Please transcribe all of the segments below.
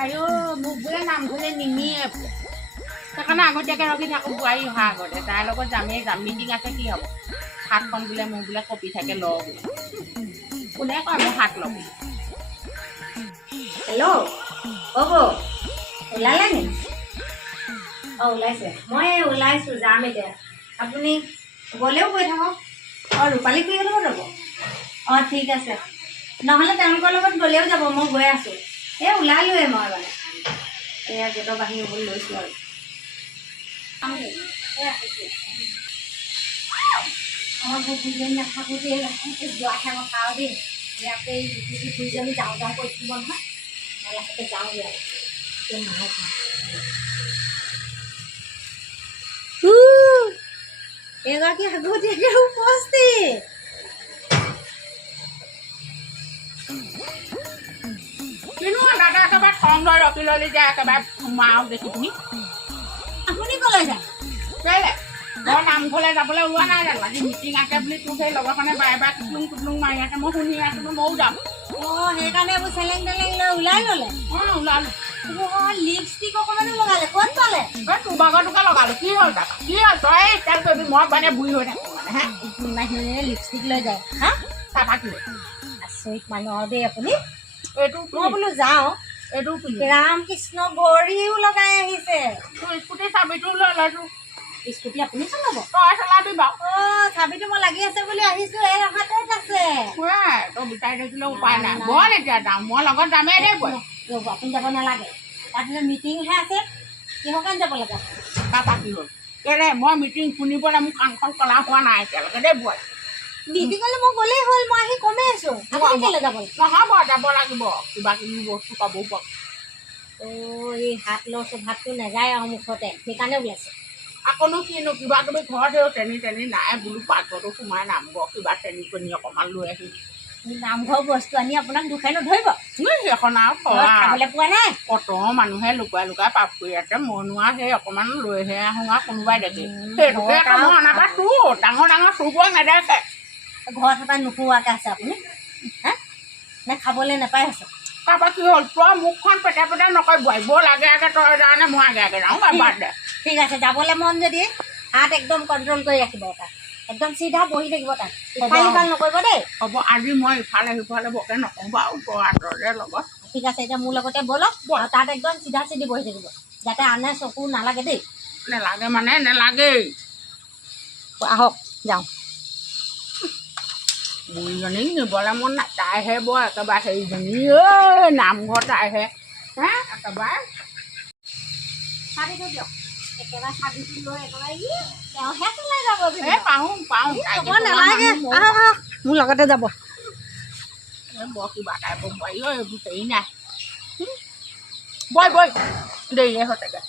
আইও মোক বোলে নামঘৰলে নিনিয়ে সেইকাৰণে আগতীয়াকৈ ৰখি থাকোঁ বোৱাৰী অহা আগতে তাইৰ লগত যামেই যাম মিটিং আছে কি হ'ব হাতখন বোলে মোক বোলে কপি থাকে ল বোলে কোনে কয় মই হাত ল'ব হেল্ল' হ'ব ওলালে নি অঁ ওলাইছে মই ওলাইছোঁ যাম এতিয়া আপুনি গ'লেও গৈ থাকক অঁ ৰূপালী খুৰীৰ লগত যাব অঁ ঠিক আছে নহ'লে তেওঁলোকৰ লগত গ'লেও যাব মই গৈ আছোঁ এই ওলালোৱে মই মানে এয়া গেটৰ বাহিৰ হ'বলৈ লৈছোঁ আৰু আমাৰ বুঢ়ীজনী নাথাকোঁ যে যোৱা খাব খাওঁ দেই ইয়াতে এই বুঢ়ীজনী যাওঁ যাওঁ কৰি থাকিব নহয় লাহেকৈ যাওঁগৈ আৰু এগৰাকী আগতীয়াকৈ উপস্থিত কিনো দাদা একেবাৰে খং লৈ ৰখি ল'লি যে একেবাৰে সোমাওঁ দেখি তুমি আপুনি ক'লৈ যায় কেলে মই নামঘৰলৈ যাবলৈ ওলোৱা নাই জানো আজি মিটিং আছে বুলি তোক সেই লগৰখনে বাৰে বাৰে টুটুং মাৰি আছে মই শুনি আছিলোঁ ময়ো যাম অঁ সেইকাৰণে এইবোৰ চেলেং তেলেং লৈ ওলাই ল'লে অঁ ওলালোঁ অঁ লিপষ্টিক অকণমানো লগালে ক'ত পালে এই তোৰ ভাগৰটোকে লগালোঁ কি হ'ল দাদা কি হ'ল তই এতিয়া কৰিবি মই মানে বুঢ়ী হৈ থাকোঁ মানে হে ইমানখিনিয়ে লিপষ্টিক লৈ যায় হা তাৰপৰা কি আচৰিত মানুহ আৰু দেই আপুনি এইটো মই বোলো যাওঁ এইটো ৰাম কৃষ্ণ ভৰিও লগাই আহিছে তোৰ স্কুটি চাবিটো লৈ লৈছোঁ স্কুটি আপুনি চলাব তই চলাবি বাৰু অঁ চাবিটো মই লাগি আছে বুলি আহিছোঁ এই হাতত আছে তই বিচাৰি থাকিলে উপায় নাই বল এতিয়া যাওঁ মই লগত যামেই দেই বল ৰ'ব আপুনি যাব নালাগে তাৰপিছত মিটিংহে আছে কিহৰ কাৰণে যাব লাগে তাৰপৰা কি হ'ল কেলে মই মিটিং শুনিবলৈ মোৰ কাণখন কলা হোৱা নাই এতিয়ালৈকে দেই বল মিটিঙলৈ মই গ'লেই হ'ল মই আহি কমেই আছোঁ আপুনি কেলৈ যাব নহ'ব যাব লাগিব কিবা কিবি বস্তু পাবও পাব অঁ এই হাত লৰ স্বভাৱটো নাযায় আৰু মুখতে সেইকাৰণে ওলাইছে আকৌনো কিনো কিবা কিবি ঘৰত চেনি তেনি নাই বোলো পাকঘৰটো সোমাই নামঘৰ কিবা চেনি চেনি অকণমান লৈ আহিম নামঘৰ বস্তু আনি আপোনাক দুখাই নধৰিব সেইখন আৰু খাবলৈ পোৱা নাই কত মানুহে লুকাই লুকাই পাপ কৰি আছে মইনো আৰু সেই অকণমান লৈহে আহোঁ আৰু কোনোবাই দেখে সেইটোকে মই অনাবা চোৰ ডাঙৰ ডাঙৰ চুৰবোৰক নেদেখে ঘৰত এটা নোখোৱাকৈ আছে আপুনি হা নে খাবলৈ নাপাই আছে তাৰপৰা কি হ'ল তই মুখখন পেটা পেটা নকৰিব বৰ লাগে আগে তই যাৱনে মই আগে আগে যাওঁ বাদ দে ঠিক আছে যাবলৈ মন যদি হাত একদম কণ্ট্ৰল কৰি ৰাখিব তাত একদম চিধা বহি থাকিব তাত ইফাল সিফাল নকৰিব দেই হ'ব আজি মই ইফালে সিফালে বৰকৈ নকওঁ বাৰু তই আঁতৰতে লগত ঠিক আছে এতিয়া মোৰ লগতে ব'লক আৰু তাত একদম চিধা চিধি বহি থাকিব যাতে আনে চকু নালাগে দেই নেলাগে মানে নেলাগেই আহক যাওঁ বুঢ়ীজনীক নিবলৈ মন নাই তাইহে বৰ একেবাৰে সেইজনী ঐ নামঘৰ তাইহে হে একেবাৰে চাবিটো দিয়ক একেবাৰে চাবিটো লৈ একেবাৰে তেওঁহে চলাই যাব এই পাওঁ পাওঁ নালাগে আহক মোৰ লগতে যাব বৰ কিবা টাইপৰ বোৱাৰী ঐ এইবোৰ হেৰি নাই বই বই দেৰিয়ে হৈছেগৈ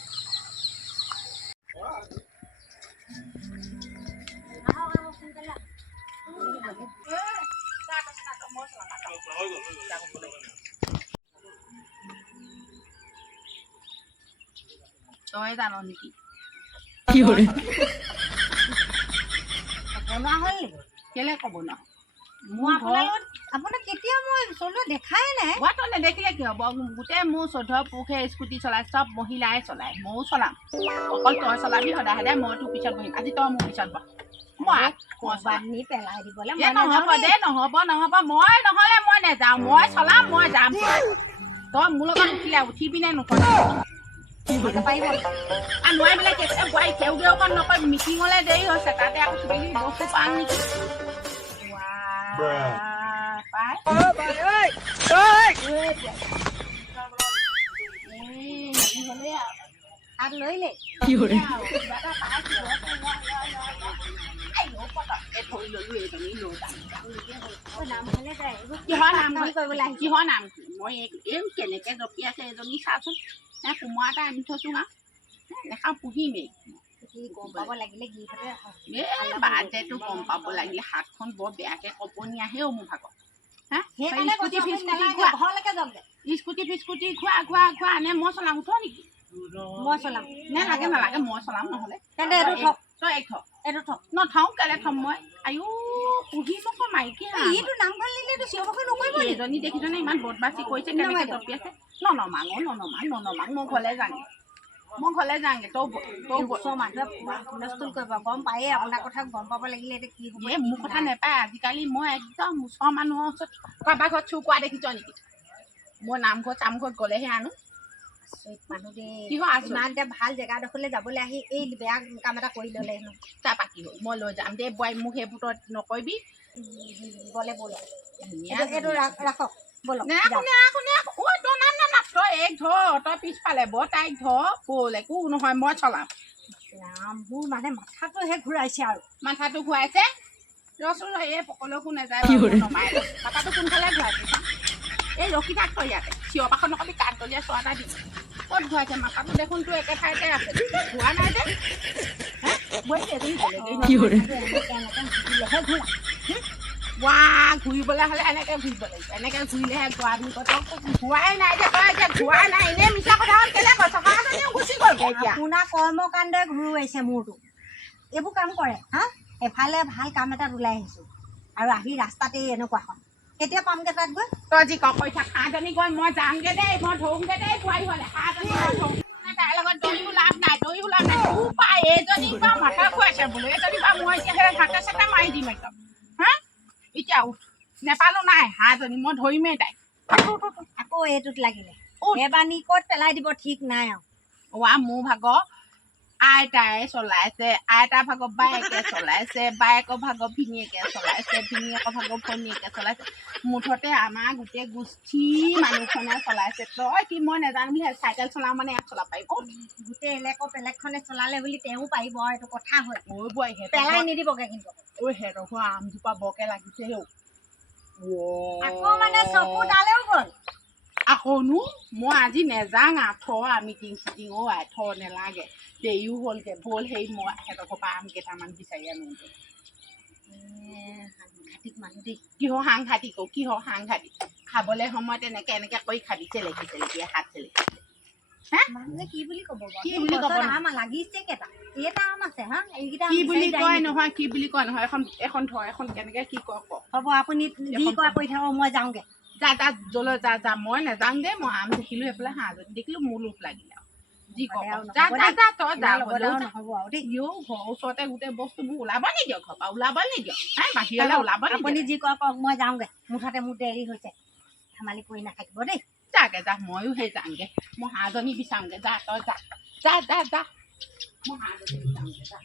তই জান নেকি কি কৰে বনোৱা হ'ল কেলে ক'ব ন মই আপোনাক কেতিয়া মই চলোৱা দেখাই নাই মই তই নেদেখিলে কি হ'ব গোটেই মোৰ 14 পুৰুষে স্কুটি চলাই চব মহিলাই চলায় ময়ো চলাম অকল তই চলাবি সদায় সদায় মই তোৰ পিছত বহিম আজি তই মোৰ পিছত বহ নি পেলাই দিবলৈ নহ'ব দেই নহ'ব নহ'ব মই নহ'লে মই নেযাওঁ মই চলাম মই যাম তই মোৰ লগত উঠিলে উঠিবি নে নকৰিবি পাৰিব আৰু নোৱাৰিবিলাক কেতিয়া বোৱাৰী কেউ কেউকণ নকয় মিটিঙলৈ দেৰি হৈছে তাতে আকৌ কিবা কিবি বস্তু পাম নেকি হাত লৰিলে কি কৰে কিহৰ নাম মই এই কেনেকৈ জপি আছে এজনী চাচোন কোমোৰা এটা আনি থৈছোঁ হা নেখাওঁ পুহিমেই গম পাব লাগিলে গিফ্টে এই বাৰ্থডেটো গম পাব লাগিলে হাতখন বৰ বেয়াকৈ কপনি আহেও মোৰ ভাগত হা স্কুটি ফিস্কুটি খোৱা খোৱা খোৱা নে মই চলাম উঠ নেকি মই চলাম নেলাগে নালাগে মই চলাম নহ'লে তেন্তে এইটো থক তই থ এইটো থক নথওঁ কেলৈ থ'ম মই আয়ো পুহি মোক মাইকী এইটো নামঘৰ লিলেতো চিঞৰ বাখৰ নকৰিব নি এজনী দেখিছনে ইমান বদমাচি কৰিছে কেনেকৈ তপি আছে ননমাং মই ঘৰলৈ যাওঁগে তৌ ওচৰ মানুহে হুলস্থুল কৰিব গম পায়ে আপোনাৰ কথা গম পাব লাগিলে এতিয়া কি হ'ব মোৰ কথা নেপায় আজিকালি মই একদম ওচৰ মানুহৰ ওচৰত কাৰোবাৰ ঘৰত চুৰ কৰা দেখিছ নেকি মই নামঘৰত চামঘৰত গ'লেহে আনো মানুহ দেই কিহৰ আচৰিত? ইমান এতিয়া ভাল জেগাডোখৰলৈ যাবলৈ আহি এই বেয়া কাম এটা কৰি ল'লে হেনো তাৰপৰা কি হ'ল মই লৈ যাম দেই বোৱাৰী মোক সেইবোৰ তই নকৰিবি গ'লে ব'লক ধুনীয়া এইটো ৰাখক ব'লক তই এক ধৰ তই পিছফালে বৰ তাইক ধৰ ব'ল একো নহয় মই চলাম ৰাম মোৰ মানে মাথাটোহে ঘূৰাইছে আৰু মাথাটো ঘূৰাইছে ৰচোন এই পকলৈকো নাযায় নমাই মাথাটো কোনফালে ঘূৰাইছে এই ৰখি থাক তই ইয়াতে চিঞৰ বাখৰ নকবি কাণতলীয়া চোৱা এটা দিছে ক'ত ঘূৰাইছে মাথাটো দেখোন তোৰ একে ঠাইতে আছে ঘূৰা নাই যে ৱা ঘূৰিবলৈ হ'লে এনেকৈ ঘূৰিব লাগিব এনেকৈ ঘূৰিলেহে ঘূৰা বুলি কয় ঘূৰাই নাই যে তই এতিয়া ঘূৰাই নাই এনেই মিছা কথা কেলৈ কৈছ কাজনীও গুচি গ'লগৈ এতিয়া আপোনাৰ কৰ্মকাণ্ডই ঘূৰুৱাইছে মোৰতো এইবোৰ কাম কৰে হা এফালে ভাল কাম এটাত ওলাই আহিছোঁ আৰু আহি ৰাস্তাতে এনেকুৱা হয় কেতিয়া পামগৈ তাত গৈ তই যি কৈ থাক হাঁহজনী গৈ মই যামগৈ দেই মই ধৰোঁগৈ দেই বোৱাৰী হ'লে হাঁহজনী তাইৰ লগত দৌৰিও লাভ নাই তোৰ পাই এইজনী বাৰু মাথা খুৱাইছে বোলো এইজনী বাৰু মই এতিয়া সেই হাতে চাতে মাৰি দিম একদম হা এতিয়া উঠ নেপালোঁ নাই হাঁহজনী মই ধৰিমেই তাইক আকৌ এইটোত লাগিলে এবাৰ নি ক'ত পেলাই দিব ঠিক নাই আৰু মোৰ ভাগৰ আইতাই চলাইছে আইতাৰ ভাগৰ বায়েকে চলাইছে বায়েকৰ ভাগৰ ভিনীয়েকে চলাইছে ভিনীয়েকৰ ভাগৰ ভনীয়েকে চলাইছে মুঠতে আমাৰ গোটেই গোষ্ঠী মানুহখনে চলাইছে তই কি মই নাজানো বুলি চাইকেল চলাওঁ মানে ইয়াত চলাব পাৰিব গোটেই বেলেগখনে চলালে বুলি তেওঁ পাৰিব এইটো কথা হয় ঐ বোৱাৰী পেলাই নিদিবগে কিন্তু ঐ সিহঁতৰ আমজোপা বৰকে লাগিছে হেও আকৌ মানে চকুডালেও গ'ল আকৌনো মই আজি নেযাং মিটিং চিটিং নেলাগে দেৰিও হ'লগৈ ব'ল সেই মই সিহঁতৰ পৰা আম কেইটামান বিচাৰি আনোগৈ সাংঘাতিক মানুহ দেই কিহৰ সাংঘাতিক খাবলৈ সময়ত এনেকৈ কৰি খাবি চেলেকি হাত চেলেকি মানুহে কি বুলি ক'ব কি বুলি ক'ব আম লাগিছে কেইটা আম আছে হা এইকেইটা কি বুলি কয় নহয় এখন ধৰ এখন কেনেকৈ কি কয় হ'ব আপুনি যি কৰা কৰি থাকক মই যাওঁগৈ যা তাত য'লৈ যা মই নাযাওঁ দেই মই আম দেখিলোঁ সেইফালে হাঁহজনী দেখিলোঁ মোৰ লোভ লাগিলে যি কওঁ যা তই যা নহ'ব আৰু দেই ঘৰৰ ওচৰতে গোটেই বস্তুবোৰ ওলাব নিদিয় ঘৰৰ পৰা ওলাব নিদিয় বাহিৰলৈ ওলাব আপুনি যি কয় কওক মই যাওঁগৈ মুঠতে মোৰ দেৰি হৈছে ধেমালি কৰি নাথাকিব দেই যাগে যা ময়ো সেই যামগৈ মই হাঁহজনী বিচাৰোঁগৈ যা তই যা মই হাঁহজনী বিচাৰোঁগৈ যা